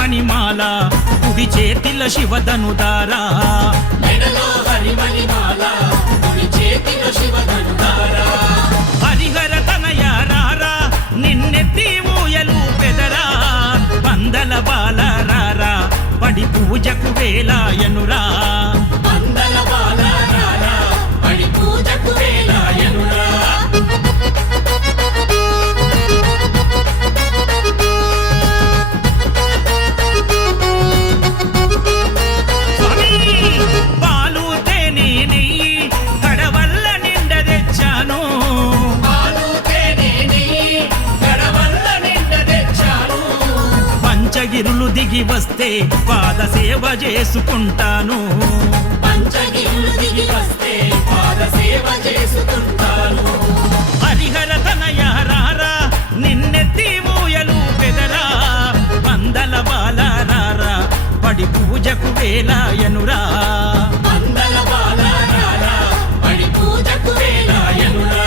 హరిమణిమాల కుడి చేతిల శివధనుదారా మెడలో హరిమణిమాల కుడి చేతిల శివధనుదారా హరిహర తనయ రారా నిన్నెత్తి ఊయలు పెదరా పందల బాల రారా పడి పూజకు వేలాయనురా పందల బాల రారా పడి పూజకు వేలాయనురా పాలు తేనె నెయ్యి కడవల్ల నిండ తెచ్చాను పాలు తేనె నెయ్యి కడవల్ల నిండ తెచ్చాను పంచగిరులు దిగి వస్తే పాద సేవ చేసుకుంటాను పంచగిరులు దిగి వస్తే పాద సేవ చేసుకుంటాను హరిహర తనయ రారా నిన్నెత్తి ఊయలు పెదరా పందల బాల రారా పడి పూజకు వేలాయనురా పందల బాల రారా పడి పూజకు వేలాయనురా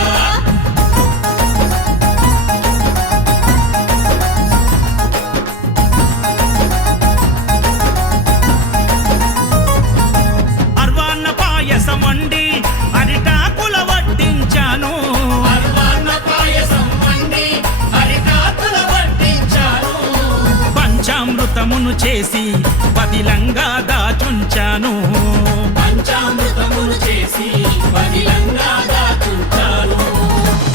అర్వాన్న పాయసం వండి అరిటాకుల వడ్డించాను అర్వాన్న పాయసం వండి అరిటాకుల వడ్డించాను పంచామృతమును చేసి పదిలంగా దాచుంచాను పంచామృతములు చేసి పదిలంగా దాచుంచాను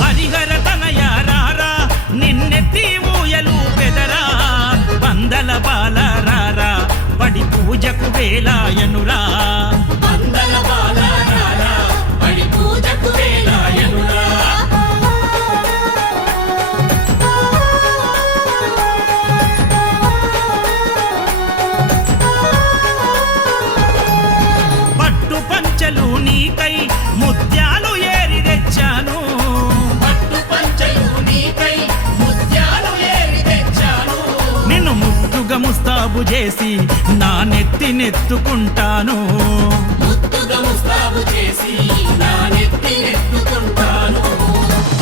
హరిహర తనయ రారా నిన్నెత్తి ఊయలు పెదరా పందల బాల రారా పడి పూజకు వేలాయనురా పందల బాల రారా పడి పూజకు వేలాయనురా పట్టు పంచలు నీకై ముత్యాలు ఏరి తెచ్చాను పట్టు పంచలు నీకై ముత్యాలు ఏరి తెచ్చాను నిన్ను ముద్దుగా ముస్తాబు చేసి నా నెత్తినెత్తుకుంటాను ముద్దుగా ముస్తాబు చేసి నా నెత్తినెత్తుకుంటాను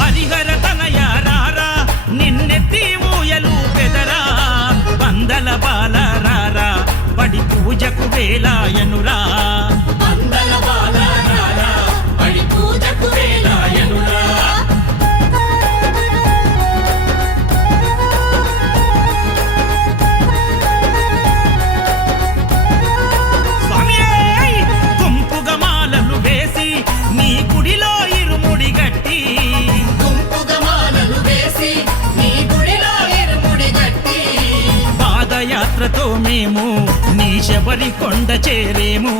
హరిహర తనయ రారా నిన్నెత్తి ఊయలు పెదరా పందల బాల రారా పడి పూజకు వేలాయనురా పందల బాల రారా పడి పూజకు వేలాయనురా స్వామియే! గుంపుగా మాలలు వేసి నీ గుడిలో ఇరుముడి గట్టి గుంపుగా మాలలు వేసి నీ గుడిలో ఇరుముడి గట్టి పాదయాత్రతో మేము నీ శబరి కొండ చేరేము